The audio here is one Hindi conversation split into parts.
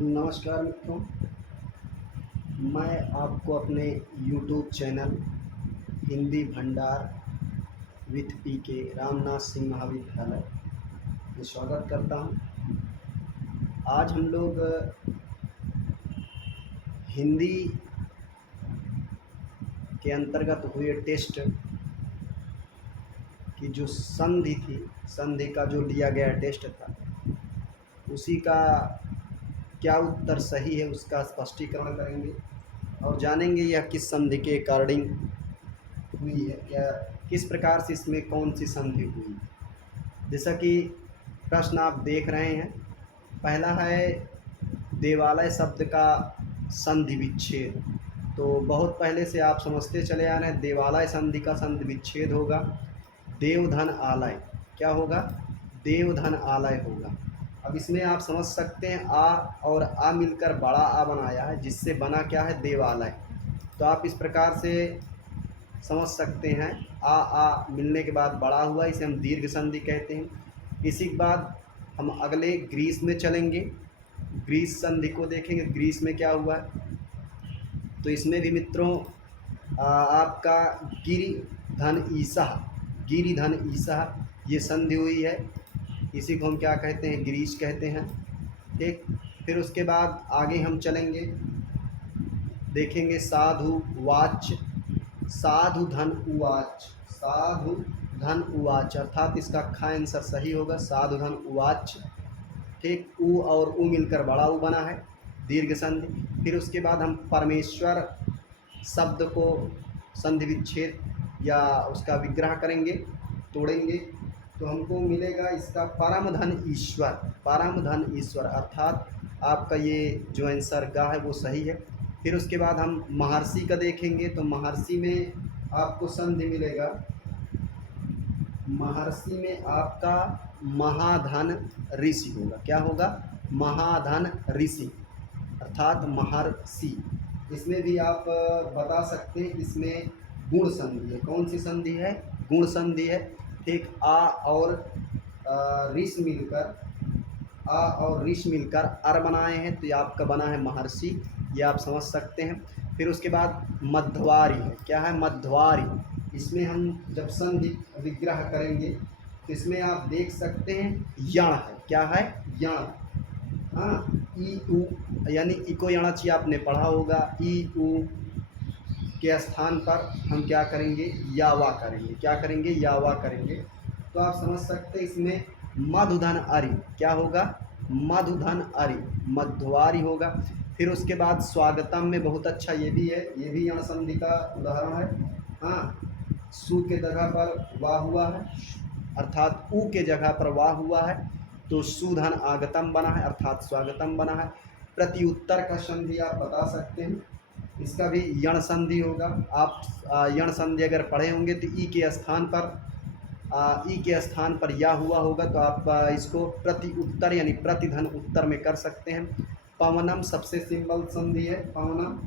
नमस्कार मित्रों, मैं आपको अपने YouTube चैनल हिंदी भंडार विथ पीके रामनाथ सिंह महाविद्यालय में स्वागत करता हूं। आज हम लोग हिंदी के अंतर्गत हुए टेस्ट की जो संधि थी, संधि का जो लिया गया टेस्ट था, उसी का क्या उत्तर सही है उसका स्पष्टीकरण करेंगे और जानेंगे यह किस संधि के अकॉर्डिंग हुई है या किस प्रकार से इसमें कौन सी संधि हुई। जैसा कि प्रश्न आप देख रहे हैं, पहला है देवालय शब्द का संधि विच्छेद। तो बहुत पहले से आप समझते चले आ रहे हैं, देवालय संधि का संधि विच्छेद होगा देवधन आलय। क्या होगा? देवधन आलय होगा। अब इसमें आप समझ सकते हैं आ और आ मिलकर बड़ा आ बनाया है, जिससे बना क्या है? देवालय। तो आप इस प्रकार से समझ सकते हैं, आ मिलने के बाद बड़ा हुआ, इसे हम दीर्घ संधि कहते हैं। इसी के बाद हम अगले ग्रीस में चलेंगे, ग्रीस संधि को देखेंगे। ग्रीस में क्या हुआ है? तो इसमें भी मित्रों आपका गिरि धन ईसा, गिरि धन ईसा ये संधि हुई है। इसी को हम क्या कहते हैं? ग्रीस कहते हैं। ठीक, फिर उसके बाद आगे हम चलेंगे, देखेंगे साधु वाच, साधु धन उवाच, साधु धन उवाच, अर्थात इसका ख आंसर सही होगा, साधु धन उवाच। ठीक, उ और उ मिलकर बड़ा उ बना है, दीर्घ संधि। फिर उसके बाद हम परमेश्वर शब्द को संधि विच्छेद या उसका विग्रह करेंगे, तोड़ेंगे, तो हमको मिलेगा इसका परम धन ईश्वर, परम धन ईश्वर, अर्थात आपका ये जो आंसर का है वो सही है। फिर उसके बाद हम महर्षि का देखेंगे, तो महर्षि में आपको संधि मिलेगा, महर्षि में आपका महाधन ऋषि होगा। क्या होगा? महाधन ऋषि, अर्थात महर्षि। इसमें भी आप बता सकते हैं, इसमें गुण संधि है। कौन सी संधि है? गुण संधि है। ठीक, आ और ऋष मिलकर, आ और ऋष मिलकर अर बनाए हैं, तो ये आपका बना है महर्षि, ये आप समझ सकते हैं। फिर उसके बाद मध्वारी है। क्या है? मध्वारी। इसमें हम जब संधि विग्रह करेंगे तो इसमें आप देख सकते हैं यण है। क्या है? यण। हाँ, ई उ, यानी इको यणाची आपने पढ़ा होगा। ई उ के स्थान पर हम क्या करेंगे? यावा करेंगे। क्या करेंगे? यावा करेंगे। तो आप समझ सकते हैं इसमें मधुधन अरि। क्या होगा? मधुधन अरि, मध्वारी होगा। फिर उसके बाद स्वागतम में बहुत अच्छा ये भी है, ये भी यण संधि का उदाहरण है। हाँ, सु के जगह पर वाह हुआ है, अर्थात उ के जगह पर वाह हुआ है, तो सुधन आगतम बना है, अर्थात स्वागतम बना है। प्रति उत्तर का संधि आप बता सकते हैं, इसका भी यण संधि होगा। आप यण संधि अगर पढ़े होंगे तो ई के स्थान पर ई के स्थान पर या हुआ होगा, तो आप इसको प्रति उत्तर यानी प्रतिधन उत्तर में कर सकते हैं। पवनम सबसे सिंपल संधि है, पवनम।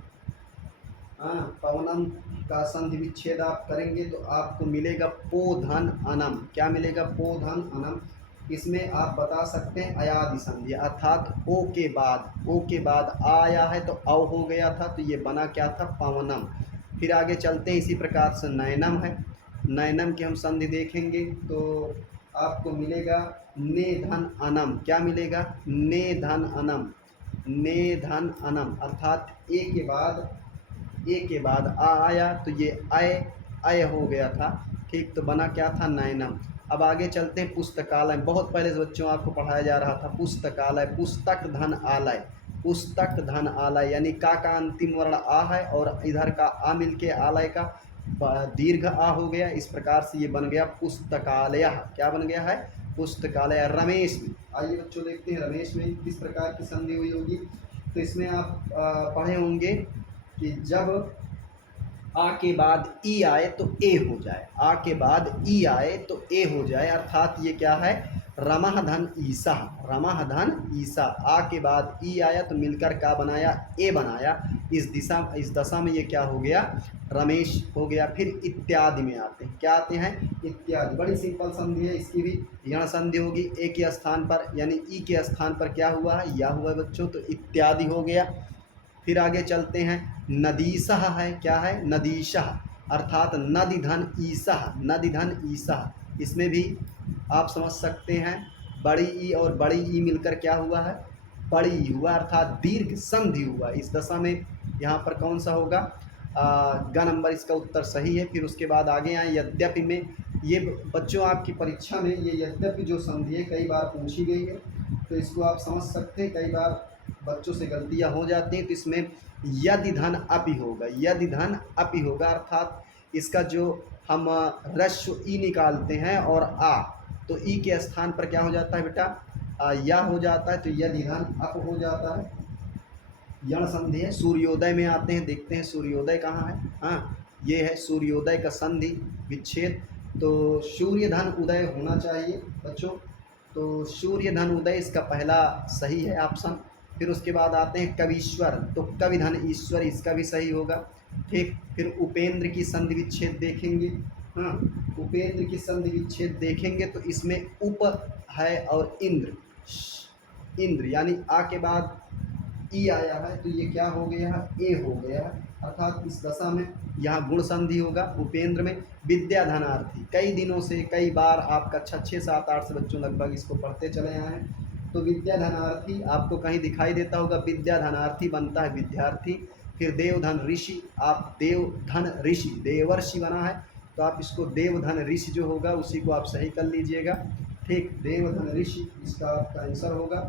हाँ, पवनम का संधि विच्छेद आप करेंगे तो आपको मिलेगा पोधन अनम। क्या मिलेगा? पोधन अनम। इसमें आप बता सकते हैं अयादि संधि, अर्थात ओ के बाद, ओ के बाद आया है तो औ हो गया था, तो ये बना क्या था? पवनम। फिर आगे चलते हैं, इसी प्रकार से नयनम है। नयनम की हम संधि देखेंगे तो आपको मिलेगा ने धन अनम। क्या मिलेगा? ने धन अनम, ने धन अनम, अर्थात ए के बाद आ आया तो ये अय हो गया था। ठीक, तो बना क्या था? नयनम। अब आगे चलते हैं पुस्तकालय। बहुत पहले से बच्चों आपको पढ़ाया जा रहा था पुस्तकालय, पुस्तक धन आलय, पुस्तक धन आलय, यानी का अंतिम वर्ण आ है और इधर का आ मिलके आलय का दीर्घ आ हो गया। इस प्रकार से ये बन गया पुस्तकालय। क्या बन गया है? पुस्तकालय। रमेश में, आइए बच्चों देखते हैं रमेश में किस प्रकार की संधि हुई होगी। तो इसमें आप पढ़े होंगे कि जब आ के बाद ई आए तो ए हो जाए, आ के बाद ई आए तो ए हो जाए, अर्थात ये क्या है? रमः धन ईसा, रमः धन ईसा, आ के बाद ई आया तो मिलकर का बनाया, ए बनाया। इस दशा में ये क्या हो गया, रमेश हो गया। फिर इत्यादि में आते हैं, क्या आते हैं, इत्यादि। बड़ी सिंपल संधि है, इसकी भी यण संधि होगी। ए के स्थान पर यानी ई के स्थान पर क्या हुआ है, या हुआ है बच्चों, तो इत्यादि हो गया। फिर आगे चलते हैं, नदीसह है, क्या है, नदीशः, अर्थात नदि धन ईसह, नदि धन ईसह। इसमें भी आप समझ सकते हैं, बड़ी ई और बड़ी ई मिलकर क्या हुआ है, बड़ी ई हुआ, अर्थात दीर्घ संधि हुआ। इस दशा में यहाँ पर कौन सा होगा, ग नंबर इसका उत्तर सही है। फिर उसके बाद आगे आए यद्यपि में, ये बच्चों आपकी परीक्षा में ये यद्यपि जो संधि है कई बार पूछी गई है, तो इसको आप समझ सकते हैं। कई बार बच्चों से गलतियां हो जाती हैं, तो इसमें यदि धन अपि होगा, यदि धन अपि होगा, अर्थात इसका जो हम ह्रस्व ई निकालते हैं और आ, तो ई के स्थान पर क्या हो जाता है बेटा, या हो जाता है, तो यदि धन अप हो जाता है। यण संधि है। सूर्योदय में आते हैं, देखते हैं सूर्योदय कहाँ है। हाँ, ये है सूर्योदय का संधि विच्छेद। तो सूर्य धन उदय होना चाहिए बच्चों, तो सूर्य धन उदय इसका पहला सही है ऑप्शन। फिर उसके बाद आते हैं कवीश्वर, तो कवि धन ईश्वर, इसका भी सही होगा। ठीक, फिर उपेंद्र की संधि विच्छेद देखेंगे। हाँ, उपेंद्र की संधि विच्छेद देखेंगे तो इसमें उप है और इंद्र, इंद्र यानी आ के बाद ई आया है, तो ये क्या हो गया है, ए हो गया है। अर्थात इस दशा में यहाँ गुण संधि होगा उपेंद्र में। विद्याधनार्थी, कई दिनों से कई बार आपका 6-7-8 से बच्चों लगभग इसको पढ़ते चले आए हैं। तो विद्याधनार्थी आपको कहीं दिखाई देता होगा, विद्याधनार्थी बनता है विद्यार्थी। फिर देवधन ऋषि, आप देवधन ऋषि, देवर्षि बना है, तो आप इसको देवधन ऋषि जो होगा उसी को आप सही कर लीजिएगा। ठीक, देवधन ऋषि इसका आपका आंसर होगा।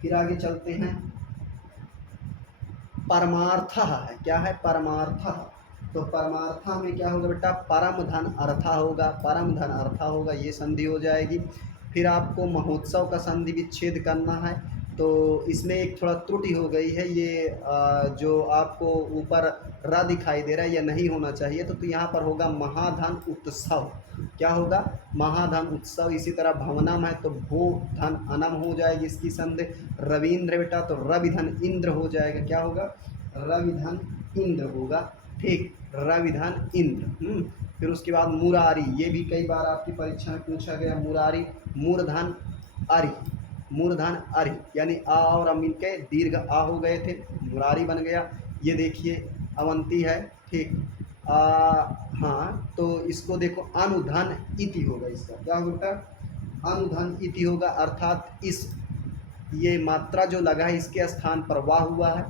फिर आगे चलते हैं, परमार्थ है, क्या है, परमार्थ। तो परमार्थ में क्या होगा बेटा, परम धन अर्था होगा, परम धन अर्था होगा, ये संधि हो जाएगी। फिर आपको महोत्सव का संधि विच्छेद करना है, तो इसमें एक थोड़ा त्रुटि हो गई है। ये जो आपको ऊपर र दिखाई दे रहा है, यह नहीं होना चाहिए, तो यहाँ पर होगा महाधन उत्सव। क्या होगा, महाधन उत्सव। इसी तरह भवनम है, तो भू धन अनम हो जाएगी इसकी संधि। रविंद्र बेटा, तो रविधन इंद्र हो जाएगा, क्या होगा, रविधन इंद्र होगा। ठीक, रविधन इंद्र। फिर उसके बाद मुरारी, ये भी कई बार आपकी परीक्षा में पूछा गया, मुरारी, मूर्धन अरि, मूर्धन अरि, यानी आ और अम मिलके दीर्घ आ हो गए थे, मुरारी बन गया। ये देखिए अवंती है। ठीक, हाँ, तो इसको देखो अनुधन इति होगा, इसका क्या होगा बेटा, अनुधन इति होगा, अर्थात इस ये मात्रा जो लगा है इसके स्थान पर वाह हुआ है।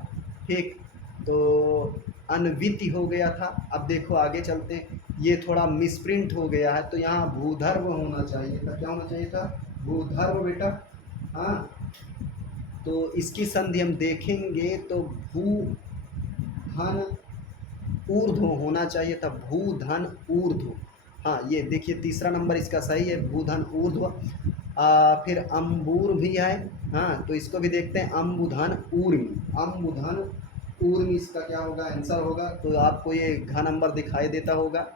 ठीक, तो अन्विति हो गया था। अब देखो आगे चलते हैं, ये थोड़ा मिसप्रिंट हो गया है, तो यहाँ भूधर्व होना चाहिए था, क्या होना चाहिए था, भूधर्व बेटा। हाँ, तो इसकी संधि हम देखेंगे तो भू धन ऊर्ध्व होना चाहिए था, भूधन ऊर्ध्व। हाँ, ये देखिए तीसरा नंबर इसका सही है, भूधन ऊर्ध्व। फिर अम्बूर भी है। हाँ, तो इसको भी देखते हैं, अम्बुधन ऊर्मी, अम्बुधन ऊर्मी इसका क्या होगा, आंसर होगा। तो आपको ये घ नंबर दिखाई देता होगा।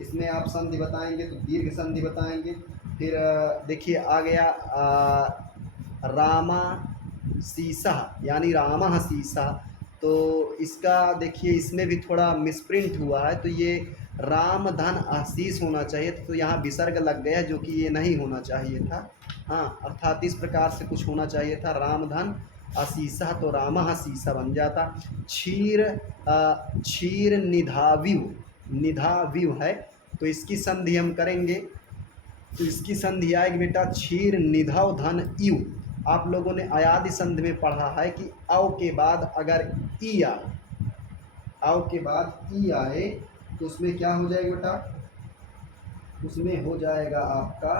इसमें आप संधि बताएंगे तो दीर्घ संधि बताएंगे। फिर देखिए आ गया रामा सीसा, यानी रामा सीसा। तो इसका देखिए इसमें भी थोड़ा मिसप्रिंट हुआ है, तो ये राम धन आशीष होना चाहिए, तो यहाँ विसर्ग लग गया, जो कि ये नहीं होना चाहिए था। हाँ, अर्थात इस प्रकार से कुछ होना चाहिए था, राम धन आशीषा, तो रामः सीसा बन जाता। क्षीर निधाव्यू, निधाव्यू है, तो इसकी संधि हम करेंगे, तो इसकी संधि आएगी बेटा क्षीर निधव धन यू। आप लोगों ने अयादि संधि में पढ़ा है कि अव के बाद अगर ई आए, अव के बाद ई आए, तो उसमें क्या हो जाएगा बेटा, उसमें हो जाएगा आपका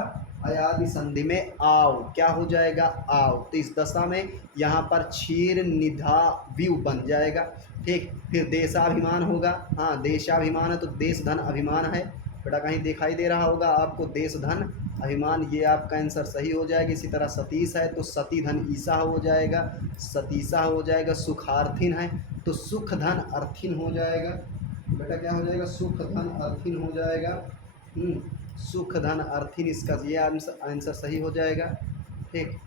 अयादि संधि में आव, क्या हो जाएगा, आव। तो इस दशा में यहाँ पर क्षीर निधा व्यू बन जाएगा। ठीक, फिर देशाभिमान होगा। हाँ, देशाभिमान है, तो देश धन अभिमान है बेटा, कहीं दिखाई दे रहा होगा आपको, देश धन अभिमान, ये आपका आंसर सही हो जाएगा। इसी तरह सतीश है, तो सती धन ईसा हो जाएगा, सतीसा हो जाएगा। सुखार्थिन है, तो सुख धन अर्थिन हो जाएगा बेटा, क्या हो जाएगा, सुख धन अर्थिन हो जाएगा। सुख धन अर्थिन, इसका ये आंसर सही हो जाएगा। ठीक,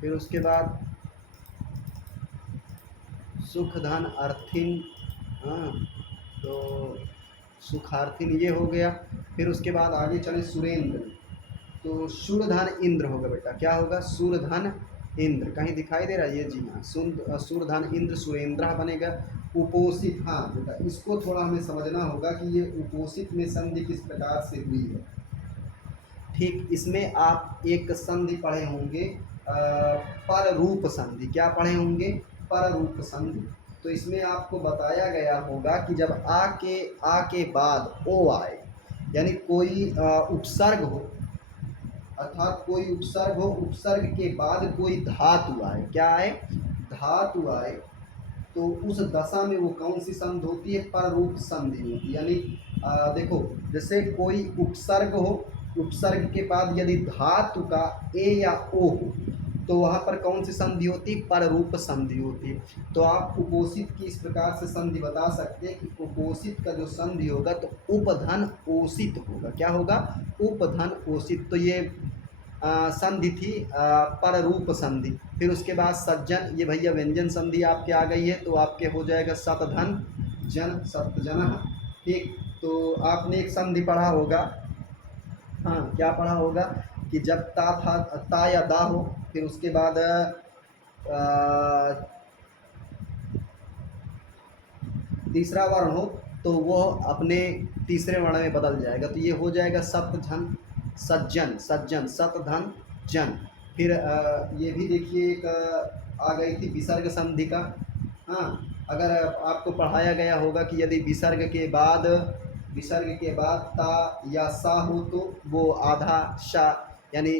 फिर उसके बाद सुख धन अर्थिन, हाँ, तो सुखार्थिन ये हो गया। फिर उसके बाद आगे चले सुरेंद्र, तो सूरधन इंद्र होगा बेटा, क्या होगा? सूरधन इंद्र, कहीं दिखाई दे रहा है ये? जी हाँ, सूरधन इंद्र सुरेंद्र बनेगा। उपोषित, हाँ बेटा इसको थोड़ा हमें समझना होगा कि ये उपोषित में संधि किस प्रकार से हुई है। ठीक, इसमें आप एक संधि पढ़े होंगे पर रूप संधि। क्या पढ़े होंगे? पर रूप संधि। तो इसमें आपको बताया गया होगा कि जब आ के बाद ओ आए, यानी कोई उपसर्ग हो, अर्थात कोई उपसर्ग हो, उपसर्ग के बाद कोई धातु आए, क्या आए? धातु आए, तो उस दशा में वो कौन सी संधि होती है? पर रूप संधि होती है। यानी देखो, जैसे कोई उपसर्ग हो, उपसर्ग के बाद यदि धातु का ए या ओ हो, तो वहाँ पर कौन सी संधि होती है? पर रूप संधि होती है। तो आप उपोषित की इस प्रकार से संधि बता सकते हैं कि उपोषित का जो संधि होगा तो उपधन ओषित होगा। क्या होगा? उपधन ओषित। तो ये संधि थी पर रूप संधि। फिर उसके बाद सज्जन, ये भैया व्यंजन संधि आपके आ गई है, तो आपके हो जाएगा सतधन जन, सतजन। ठीक, तो आपने एक संधि पढ़ा होगा, हाँ क्या पढ़ा होगा कि जब ता या दा हो, फिर उसके बाद तीसरा वर्ण हो, तो वो अपने तीसरे वर्ण में बदल जाएगा, तो ये हो जाएगा सतधन सज्जन, सज्जन सतधन जन। फिर ये भी देखिए एक आ गई थी विसर्ग संधि का। हाँ, अगर आपको पढ़ाया गया होगा कि यदि विसर्ग के बाद ता या सा हो, तो वो आधा शा यानी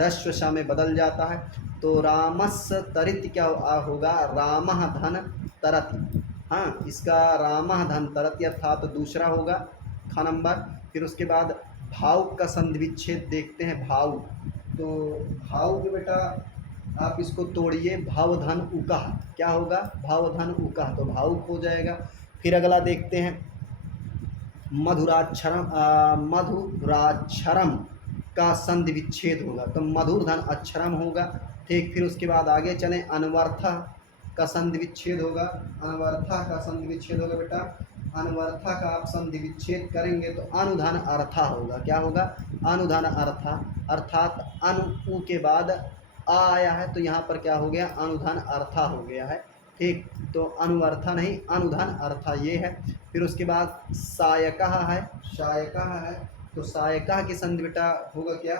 रस्व शा में बदल जाता है। तो रामस तरित क्या होगा? रामः धन तरति। हाँ, इसका रामः धन तरति अर्थात तो दूसरा होगा ख नंबर। फिर उसके बाद भावुक का संधि विच्छेद देखते हैं। भावुक, तो भावुक बेटा आप इसको तोड़िए, भावधन उकह, क्या होगा? भावधन उकह, तो भावुक हो जाएगा। फिर अगला देखते हैं मधुराक्षरम का संधि विच्छेद होगा, तो मधुरधन अक्षरम होगा। ठीक, फिर उसके बाद आगे चलें, अनवर्था का संधि विच्छेद होगा। अनवर्था का संधि विच्छेद होगा बेटा, अनवर्था का आप संधि विच्छेद करेंगे तो अनुधन अर्था होगा। क्या होगा? अनुधन अर्था, अर्थात अनु के बाद आ आया है, तो यहाँ पर क्या हो गया? अनुधन अर्था हो गया है। ठीक, तो अनुअर्था नहीं, अनुधन अर्था ये है। फिर उसके बाद सायकः है, सायकः है, तो सायकः की संधि बेटा होगा क्या?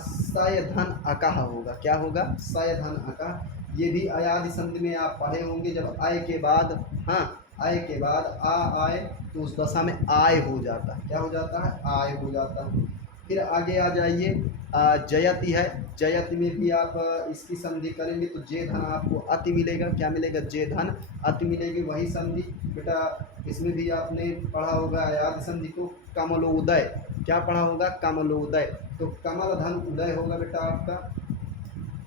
सयधन अकः होगा। क्या होगा? सयधन अकः। ये भी अयादि संधि में आप पढ़े होंगे, जब आय के बाद, हाँ आय के बाद आ आए, तो उस दशा में आय हो जाता है। क्या हो जाता है? आय हो जाता है। फिर आगे आ जाइए, जयति है, जयति में भी आप इसकी संधि करेंगे तो जे धन आपको अति मिलेगा। क्या मिलेगा? जे धन अति मिलेगी। वही संधि बेटा इसमें भी आपने पढ़ा होगा अयादि संधि को, कमलोदय। क्या पढ़ा होगा? कमलोदय, तो कमल धन उदय होगा बेटा आपका,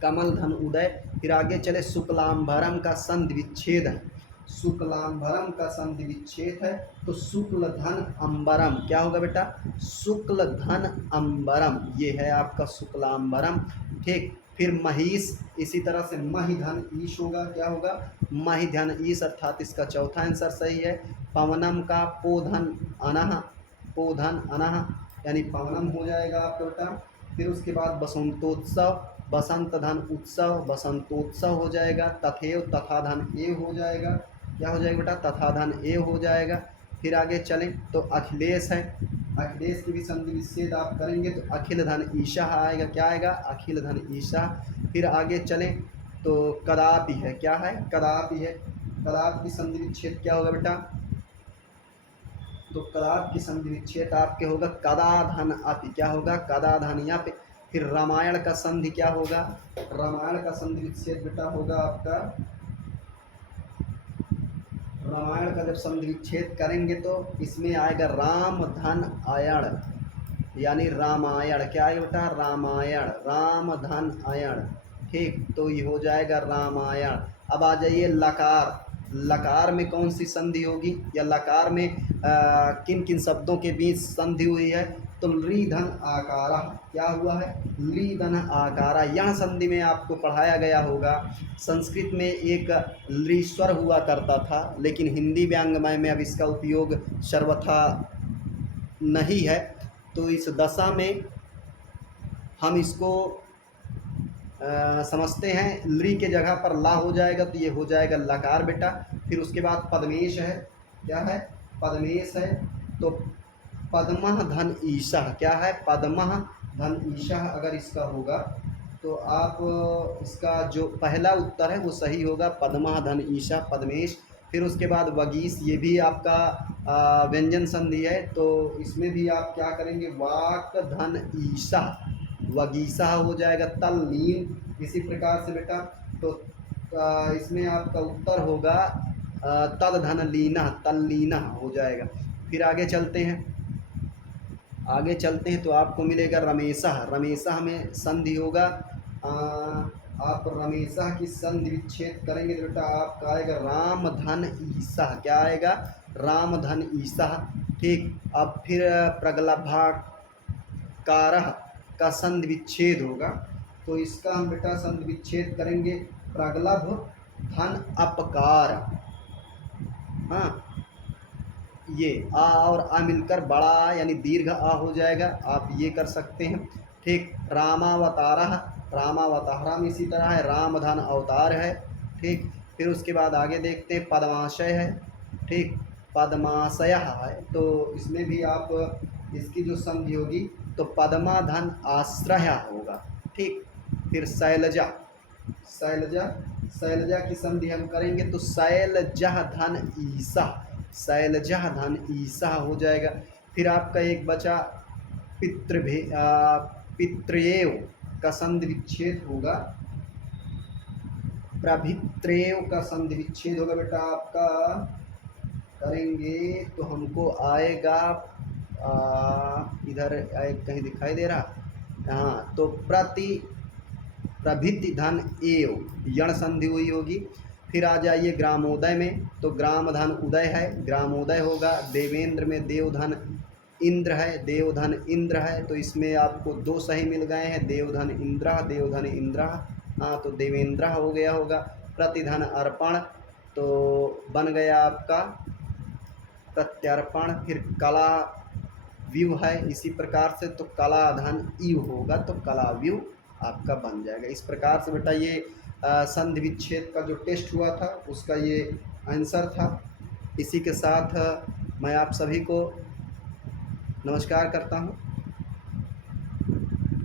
कमल धन उदय। फिर आगे चले, शुक्लांबरम का संधि विच्छेद है, शुक्लांबरम का संधि विच्छेद है, तो शुक्ल धन अंबरम। क्या होगा बेटा? शुक्ल धन अंबरम, ये है आपका शुक्लांबरम। ठीक, फिर महिष, इसी तरह से महि धन ईश होगा। क्या होगा? महि धन ईश, अर्थात इसका चौथा आंसर सही है। पवनम का पोधन अनह, पोधन अनह यानी पवनम हो जाएगा आपका बेटा। फिर उसके बाद बसंतोत्सव, बसंत धन उत्सव, बसंतोत्सव हो जाएगा। तथेव, तथा धन ए हो जाएगा। क्या हो जाएगा बेटा? तथा धन ए हो जाएगा। फिर आगे चलें तो अखिलेश है, अखिलेश की भी संधि विच्छेद आप करेंगे तो अखिल धन ईशा आएगा। क्या आएगा? अखिल धन ईशा। फिर आगे चलें तो कदापि है, क्या है? कदापि है, कदापि की संधि विच्छेद क्या होगा बेटा? तो कदाप की संधि विच्छेद आपके होगा कदा धन अति। क्या होगा? कदा धन या पे। फिर रामायण का संधि क्या होगा? रामायण का संधि विच्छेद बेटा होगा आपका, रामायण का जब संधि विच्छेद करेंगे तो इसमें आएगा राम धन आयण, यानी रामायण। क्या है बेटा? रामायण, राम धन आयण। ठीक, तो ये हो जाएगा रामायण। अब आ जाइए लकार, लकार में कौन सी संधि होगी, या लकार में किन किन शब्दों के बीच संधि हुई है, तो ली धन आकारा, क्या हुआ है, ली धन आकारा। यह संधि में आपको पढ़ाया गया होगा, संस्कृत में एक ली स्वर हुआ करता था, लेकिन हिंदी व्यंग्यमय में अब इसका उपयोग सर्वथा नहीं है। तो इस दशा में हम इसको समझते हैं, ली के जगह पर ला हो जाएगा, तो ये हो जाएगा लकार बेटा। फिर उसके बाद पद्मेश है, क्या है, पद्मेश है। तो पद्मः धन ईशः, क्या है, पद्मः धन ईशः अगर इसका होगा तो आप इसका जो पहला उत्तर है वो सही होगा, पद्मः धन ईशः, पद्मेश। फिर उसके बाद वगीस, ये भी आपका व्यंजन संधि है, तो इसमें भी आप क्या करेंगे, वाक धन ईशः, वगीसा हो जाएगा, तल्लीन। इसी प्रकार से बेटा तो इसमें आपका उत्तर होगा तद धन लीना, तल्लीना हो जाएगा। फिर आगे चलते हैं, आगे चलते हैं तो आपको मिलेगा रमेशा, रमेशा में संधि होगा। आप रमेशा की संधि विच्छेद करेंगे तो बेटा आपका आएगा राम धन ईसा, क्या आएगा, राम धन ईसा। ठीक, अब फिर प्रगल्भाकार का संधि विच्छेद होगा, तो इसका हम बेटा संधि विच्छेद करेंगे, प्रगल्भ धन अपकार। हाँ, ये आ और आ मिलकर बड़ा यानी दीर्घ आ हो जाएगा, आप ये कर सकते हैं। ठीक, रामावतारा, रामावतारा में इसी तरह है, रामधन अवतार है। ठीक, फिर उसके बाद आगे देखते हैं, पद्माशय है। ठीक, पद्माशय है, तो इसमें भी आप इसकी जो संधि होगी तो पद्माधन आश्रय होगा। ठीक, फिर शैलजा, शैलजा, शैलजा की संधि हम करेंगे तो शैलजा धन ईसा, शैलजा धन ईसा हो जाएगा। फिर आपका एक बचा पितृएव का संधि विच्छेद होगा, प्रभित्रेव का संधि विच्छेद होगा बेटा आपका, करेंगे तो हमको आएगा इधर कहीं दिखाई दे रहा, हाँ, तो प्रभिति धन एव, यण संधि हुई होगी। फिर आ जाइए ग्रामोदय में, तो ग्राम धन उदय है, ग्रामोदय होगा। देवेंद्र में देवधन इंद्र है, देवधन इंद्र है, तो इसमें आपको दो सही मिल गए हैं, देवधन इंद्र, देवधन इंद्र। हाँ, तो देवेंद्र हो गया होगा। प्रतिधन अर्पण, तो बन गया आपका प्रत्यर्पण। फिर कला व्यू है इसी प्रकार से, तो कला धन इव होगा, तो कला व्यू आपका बन जाएगा। इस प्रकार से बेटा ये संधि विच्छेद का जो टेस्ट हुआ था उसका ये आंसर था। इसी के साथ मैं आप सभी को नमस्कार करता हूँ।